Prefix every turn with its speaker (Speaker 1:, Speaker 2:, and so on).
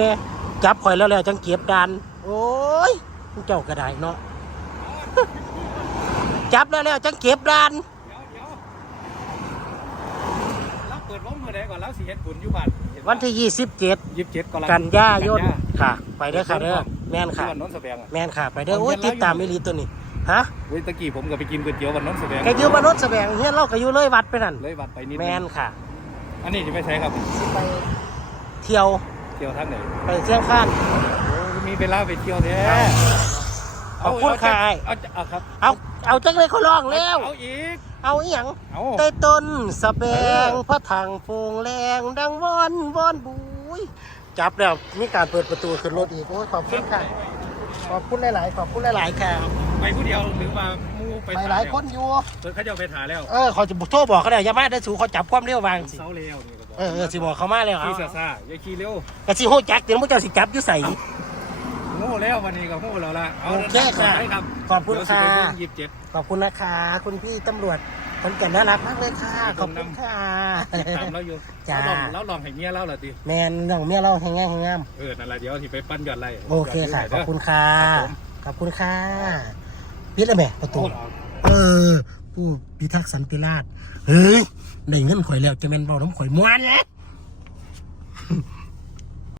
Speaker 1: เนี่ยจับข่อยแล้วแล้วจังเก็บดันโอ้ยมึงเจ้าก็ได้เนาะจับแล้วแล้วจังเก็บดัน
Speaker 2: เดี๋ยวเดี๋ยวเราเปิดวงมือใดก่อนแล้วสิเฮ็ดบุญอยู่บ้าน
Speaker 1: วันที่ยี่สิบเจ็ด
Speaker 2: ยี่สิบเจ็ดกร
Speaker 1: กันยายนค่ะ ไปเด้อค่ะเด้อแม่นค่ะ
Speaker 2: วันโน้นแสดงอะ
Speaker 1: แม่นค่ะ ไปเด้อโอ้ยติดตามไม่รีตัวนี้ฮะ
Speaker 2: เว้ยตะกี้ผมก็ไปกินก๋วยเตี๋ยววันโน้นแสดง
Speaker 1: แกอยู่มนุษย์แสดงเฮียนเราก็อยู่เลยวัดไปนั่น
Speaker 2: เลยวัดไปนิดนึง
Speaker 1: แม่นค่ะ
Speaker 2: อันนี้จะไปใช้ครับ
Speaker 1: สิไปเที่ยว
Speaker 2: เที่ยวทางไหน
Speaker 1: ไปเที่ยงข้าน
Speaker 2: โอ้มีเวลาไปเที่ยวแท้
Speaker 1: ขอบคุณค่ะ
Speaker 2: เอาเอาครับ
Speaker 1: เอาเอาจังเลยเขาร้องแล้ว
Speaker 2: เอาอีก
Speaker 1: เอาอีหยัง
Speaker 2: เอา
Speaker 1: ใต้ต้นสะแบง
Speaker 2: เออ
Speaker 1: พระถังโฟงแรงดังวอนวอนบุยจับแล้วมีการเปิดประตูขึ้นรถอีกโอ้ยขอบคุณค่ะขอบคุณหลาย ๆ ขอบคุณหลาย ๆ ค่ะ
Speaker 2: ไปผู้เดียวหรือว่าหมู่ไป
Speaker 1: ไปหลายคนอยู่
Speaker 2: เพิ่นเขาจะเอาไปถ่ายแล้ว
Speaker 1: เออเขาจะโทรบอกเขาได้อย่ามาได้สูเขาจับความเร็ววางสิ
Speaker 2: เสาแล้วนี่ก็บอก
Speaker 1: เออเออสิบอกเขามาแล้วเอา
Speaker 2: ขี่ซาซาอย่าขี่เร็ว
Speaker 1: กะสิโหจักเดี๋ยวมึงเจ้าสิจับอยู่ใส่
Speaker 2: โง่แล้ววันนี้ก็โง่แล้วล่ะเอา
Speaker 1: โอเคค่ะ
Speaker 2: ไปครับ
Speaker 1: ขอบคุณ
Speaker 2: เดี๋ยวสิ
Speaker 1: ค่ะ
Speaker 2: ไปยี่สิบเจ็ด
Speaker 1: ขอบคุณนะคะ คุณพี่ตำรวจคนแก่นน่ารักมากเลยค่ะ ขอบคุณค่ะ
Speaker 2: ตามเราอยู่
Speaker 1: จ้า
Speaker 2: เราลองเราลองให้เมียเราเหรอติ
Speaker 1: แมนเรื่องเมียเราแห้งงามแห้งงาม
Speaker 2: เออ นั่นแหละเดี๋ยวที่ไปปั้นยอดไร
Speaker 1: โอเคค่ะ ขอบคุณค่ะ
Speaker 2: ครับผม
Speaker 1: ขอบคุณค่ะปิดเลยแม่ประตู เออ ผู้พิทักษ์สันติราษฎร์เฮ้ย ในเงินข่อยแล้วจะเป็นเบาน้ำข่อยม้วนแล้ว